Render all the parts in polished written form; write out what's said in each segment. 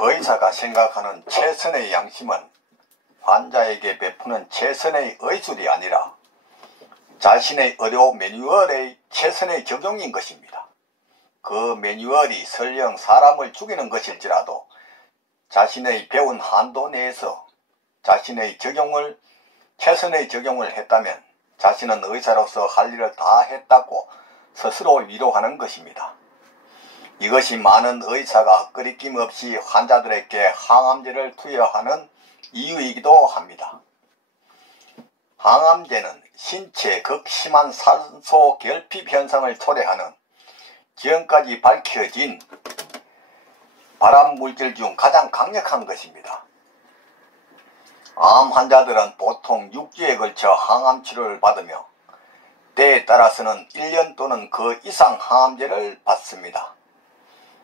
의사가 생각하는 최선의 양심은 환자에게 베푸는 최선의 의술이 아니라 자신의 의료 매뉴얼의 최선의 적용인 것입니다. 그 매뉴얼이 설령 사람을 죽이는 것일지라도 자신의 배운 한도 내에서 자신의 최선의 적용을 했다면 자신은 의사로서 할 일을 다 했다고 스스로 위로하는 것입니다. 이것이 많은 의사가 끄리낌 없이 환자들에게 항암제를 투여하는 이유이기도 합니다. 항암제는 신체에 극심한 산소 결핍 현상을 초래하는 지금까지 밝혀진 발암물질 중 가장 강력한 것입니다. 암 환자들은 보통 6주에 걸쳐 항암 치료를 받으며 때에 따라서는 1년 또는 그 이상 항암제를 받습니다.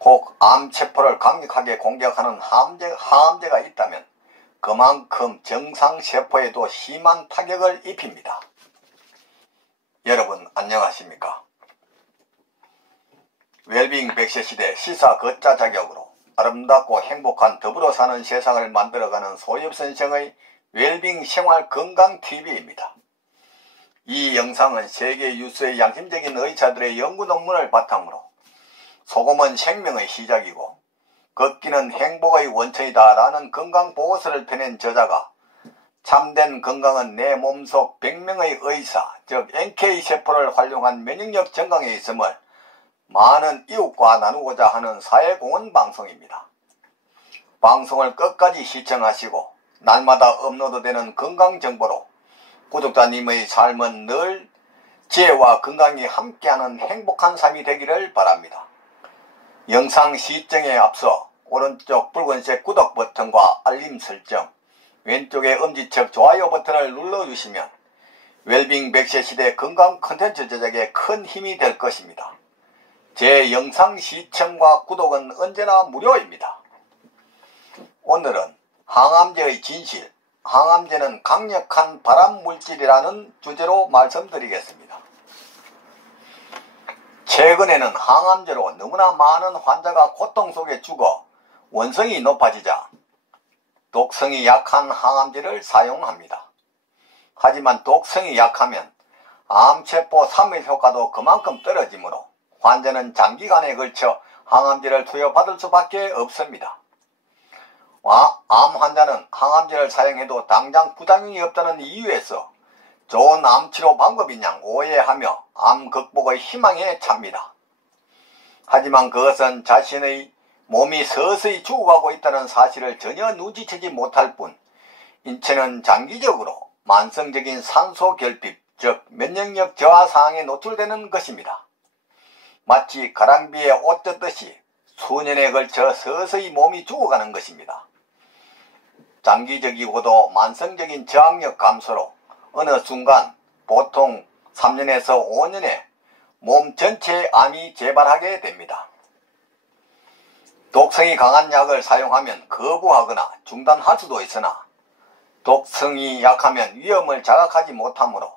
혹 암세포를 강력하게 공격하는 항암제가 있다면 그만큼 정상세포에도 심한 타격을 입힙니다. 여러분 안녕하십니까? 웰빙 100세 시대 시사 걷자 자격으로 아름답고 행복한 더불어 사는 세상을 만들어가는 소엽선생의 웰빙 생활 건강 TV입니다. 이 영상은 세계 유수의 양심적인 의사들의 연구 논문을 바탕으로 소금은 생명의 시작이고 걷기는 행복의 원천이다 라는 건강보고서를 펴낸 저자가 참된 건강은 내 몸속 100명의 의사 즉 NK세포를 활용한 면역력 증강에 있음을 많은 이웃과 나누고자 하는 사회공헌 방송입니다. 방송을 끝까지 시청하시고 날마다 업로드되는 건강정보로 구독자님의 삶은 늘 지혜와 건강이 함께하는 행복한 삶이 되기를 바랍니다. 영상 시청에 앞서 오른쪽 붉은색 구독 버튼과 알림 설정, 왼쪽의 엄지척 좋아요 버튼을 눌러주시면 웰빙 100세 시대 건강 콘텐츠 제작에 큰 힘이 될 것입니다. 제 영상 시청과 구독은 언제나 무료입니다. 오늘은 항암제의 진실, 항암제는 강력한 발암물질이라는 주제로 말씀드리겠습니다. 최근에는 항암제로 너무나 많은 환자가 고통 속에 죽어 원성이 높아지자 독성이 약한 항암제를 사용합니다. 하지만 독성이 약하면 암세포 사멸 효과도 그만큼 떨어지므로 환자는 장기간에 걸쳐 항암제를 투여받을 수밖에 없습니다. 암 환자는 항암제를 사용해도 당장 부작용이 없다는 이유에서 좋은 암치료 방법인 양 오해하며 암 극복의 희망에 찹니다. 하지만 그것은 자신의 몸이 서서히 죽어가고 있다는 사실을 전혀 눈치채지 못할 뿐 인체는 장기적으로 만성적인 산소 결핍 즉 면역력 저하 상황에 노출되는 것입니다. 마치 가랑비에 옷 젖듯이 수년에 걸쳐 서서히 몸이 죽어가는 것입니다. 장기적이고도 만성적인 저항력 감소로 어느 순간 보통 3년에서 5년에 몸 전체에 암이 재발하게 됩니다. 독성이 강한 약을 사용하면 거부하거나 중단할 수도 있으나 독성이 약하면 위험을 자각하지 못하므로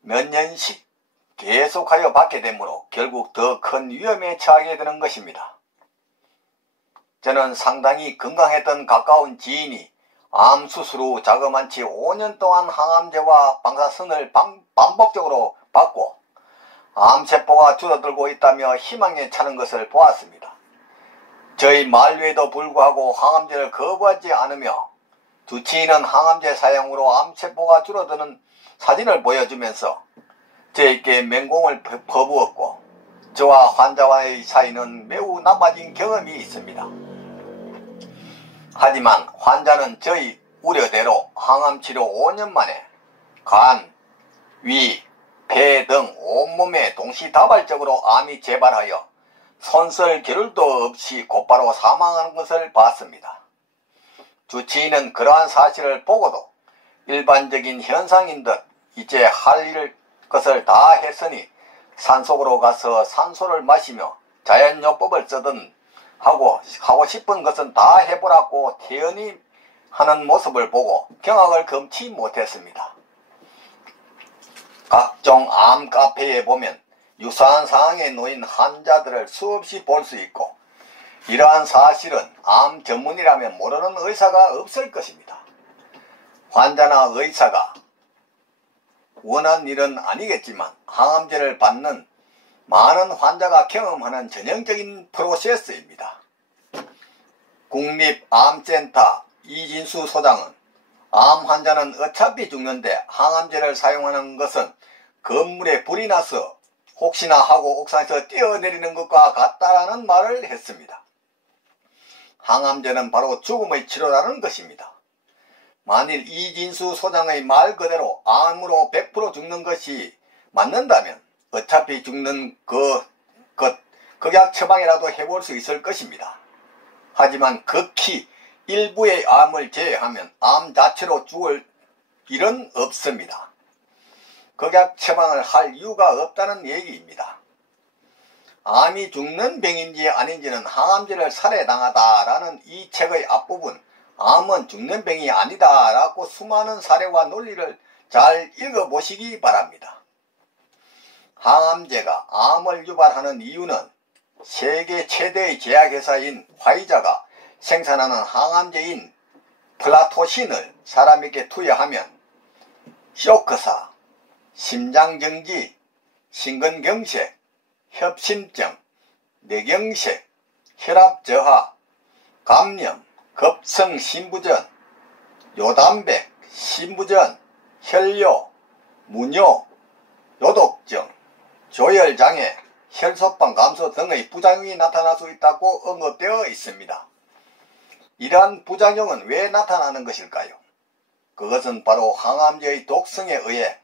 몇 년씩 계속하여 받게 되므로 결국 더 큰 위험에 처하게 되는 것입니다. 저는 상당히 건강했던 가까운 지인이 암 수술 후 자그만치 5년 동안 항암제와 방사선을 반복적으로 받고 암세포가 줄어들고 있다며 희망에 차는 것을 보았습니다. 저희 만류에도 불구하고 항암제를 거부하지 않으며 두 치인은 항암제 사용으로 암세포가 줄어드는 사진을 보여주면서 저에게 맹공을 퍼부었고 저와 환자와의 사이는 매우 나빠진 경험이 있습니다. 하지만 환자는 저희 우려대로 항암치료 5년 만에 간, 위, 폐 등 온몸에 동시다발적으로 암이 재발하여 손쓸 겨를도 없이 곧바로 사망하는 것을 봤습니다. 주치의는 그러한 사실을 보고도 일반적인 현상인 듯 이제 할 것을 다 했으니 산속으로 가서 산소를 마시며 자연요법을 쓰든 하고 싶은 것은 다 해보라고 태연히 하는 모습을 보고 경악을 금치 못했습니다. 각종 암 카페에 보면 유사한 상황에 놓인 환자들을 수없이 볼 수 있고 이러한 사실은 암 전문이라면 모르는 의사가 없을 것입니다. 환자나 의사가 원한 일은 아니겠지만 항암제를 받는 많은 환자가 경험하는 전형적인 프로세스입니다. 국립암센터 이진수 소장은 암 환자는 어차피 죽는데 항암제를 사용하는 것은 건물에 불이 나서 혹시나 하고 옥상에서 뛰어내리는 것과 같다라는 말을 했습니다. 항암제는 바로 죽음의 치료라는 것입니다. 만일 이진수 소장의 말 그대로 암으로 100% 죽는 것이 맞는다면 어차피 죽는 극약 처방이라도 해볼 수 있을 것입니다. 하지만 극히 일부의 암을 제외하면 암 자체로 죽을 일은 없습니다. 극약 처방을 할 이유가 없다는 얘기입니다. 암이 죽는 병인지 아닌지는 항암제를 살해당하다라는 이 책의 앞부분 암은 죽는 병이 아니다라고 수많은 사례와 논리를 잘 읽어보시기 바랍니다. 항암제가 암을 유발하는 이유는 세계 최대의 제약회사인 화이자가 생산하는 항암제인 플라토신을 사람에게 투여하면 쇼크사, 심장정지, 심근경색, 협심증, 뇌경색, 혈압저하, 감염, 급성심부전, 요단백, 심부전, 혈뇨, 무뇨, 요독증, 조혈장애, 혈소판 감소 등의 부작용이 나타날 수 있다고 언급되어 있습니다. 이러한 부작용은 왜 나타나는 것일까요? 그것은 바로 항암제의 독성에 의해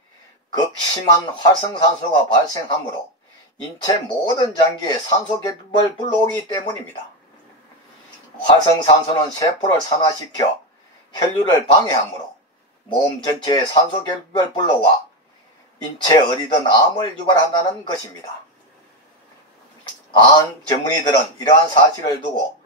극심한 활성산소가 발생하므로 인체 모든 장기에 산소 결핍을 불러오기 때문입니다. 활성산소는 세포를 산화시켜 혈류를 방해하므로 몸 전체에 산소 결핍을 불러와 인체 어디든 암을 유발한다는 것입니다. 암 전문의들은 이러한 사실을 두고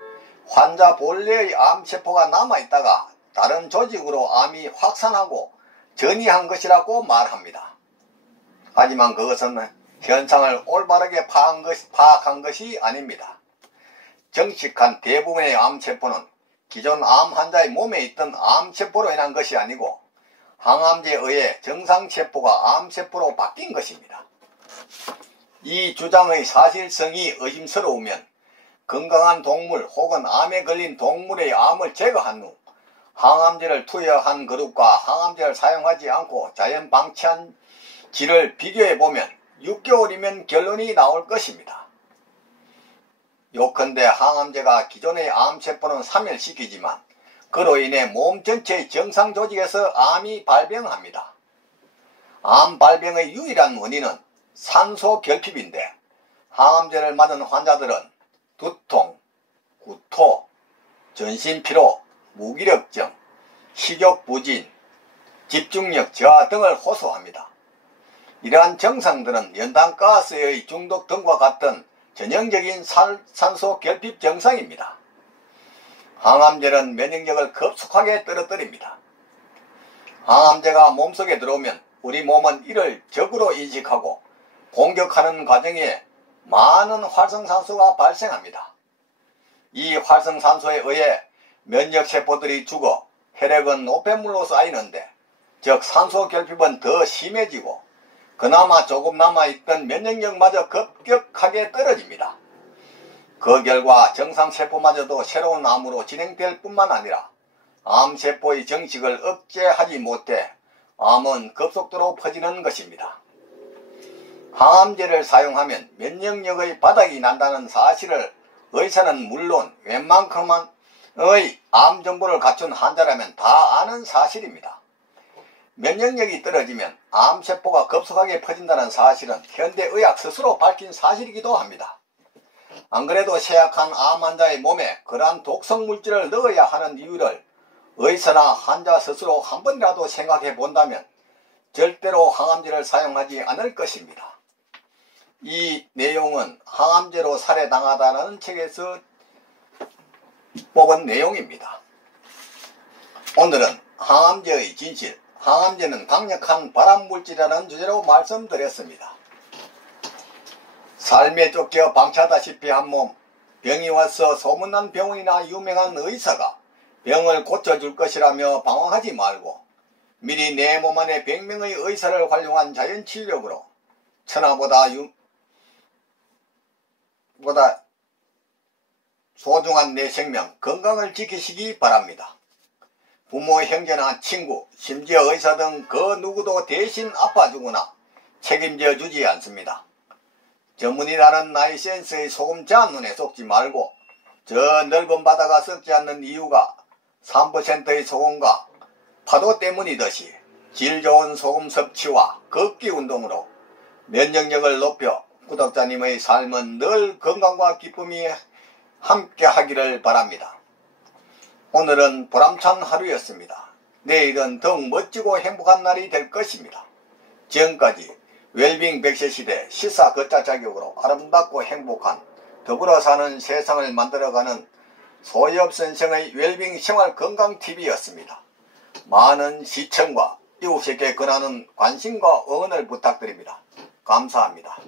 환자 본래의 암세포가 남아있다가 다른 조직으로 암이 확산하고 전이한 것이라고 말합니다. 하지만 그것은 현상을 올바르게 파악한 것이 아닙니다. 정식한 대부분의 암세포는 기존 암 환자의 몸에 있던 암세포로 인한 것이 아니고 항암제에 의해 정상세포가 암세포로 바뀐 것입니다. 이 주장의 사실성이 의심스러우면 건강한 동물 혹은 암에 걸린 동물의 암을 제거한 후 항암제를 투여한 그룹과 항암제를 사용하지 않고 자연 방치한 질을 비교해보면 6개월이면 결론이 나올 것입니다. 요컨대 항암제가 기존의 암세포는 사멸시키지만 그로 인해 몸 전체의 정상 조직에서 암이 발병합니다. 암 발병의 유일한 원인은 산소 결핍인데 항암제를 맞은 환자들은 두통, 구토, 전신피로, 무기력증, 식욕부진, 집중력 저하 등을 호소합니다. 이러한 증상들은 연탄가스의 중독 등과 같은 전형적인 산소 결핍 증상입니다. 항암제는 면역력을 급속하게 떨어뜨립니다. 항암제가 몸속에 들어오면 우리 몸은 이를 적으로 인식하고 공격하는 과정에 많은 활성산소가 발생합니다. 이 활성산소에 의해 면역세포들이 죽어 혈액은 노폐물로 쌓이는데 즉 산소 결핍은 더 심해지고 그나마 조금 남아있던 면역력마저 급격하게 떨어집니다. 그 결과 정상세포마저도 새로운 암으로 진행될 뿐만 아니라 암세포의 정식을 억제하지 못해 암은 급속도로 퍼지는 것입니다. 항암제를 사용하면 면역력의 바닥이 난다는 사실을 의사는 물론 웬만큼의 암 정보를 갖춘 환자라면 다 아는 사실입니다. 면역력이 떨어지면 암세포가 급속하게 퍼진다는 사실은 현대의학 스스로 밝힌 사실이기도 합니다. 안 그래도 쇠약한 암 환자의 몸에 그러한 독성 물질을 넣어야 하는 이유를 의사나 환자 스스로 한 번이라도 생각해 본다면 절대로 항암제를 사용하지 않을 것입니다. 이 내용은 항암제로 살해당하다는 책에서 뽑은 내용입니다. 오늘은 항암제의 진실, 항암제는 강력한 발암물질이라는 주제로 말씀드렸습니다. 삶에 쫓겨 방치하다시피 한 몸, 병이 와서 소문난 병원이나 유명한 의사가 병을 고쳐줄 것이라며 방황하지 말고 미리 내 몸 안에 100명의 의사를 활용한 자연치료력으로 천하보다 소중한 내 생명, 건강을 지키시기 바랍니다. 부모, 형제나 친구, 심지어 의사 등 그 누구도 대신 아파주거나 책임져 주지 않습니다. 전문이 다른 나이 센스의 소금 잔눈에 속지 말고 저 넓은 바다가 썩지 않는 이유가 3%의 소금과 파도 때문이듯이 질 좋은 소금 섭취와 걷기 운동으로 면역력을 높여 구독자님의 삶은 늘 건강과 기쁨이 함께 하기를 바랍니다. 오늘은 보람찬 하루였습니다. 내일은 더욱 멋지고 행복한 날이 될 것입니다. 지금까지 웰빙 100세 시대 시사 걷자 자격으로 아름답고 행복한 더불어 사는 세상을 만들어가는 소엽 선생의 웰빙 생활 건강 TV였습니다. 많은 시청과 이웃에게 권하는 관심과 응원을 부탁드립니다. 감사합니다.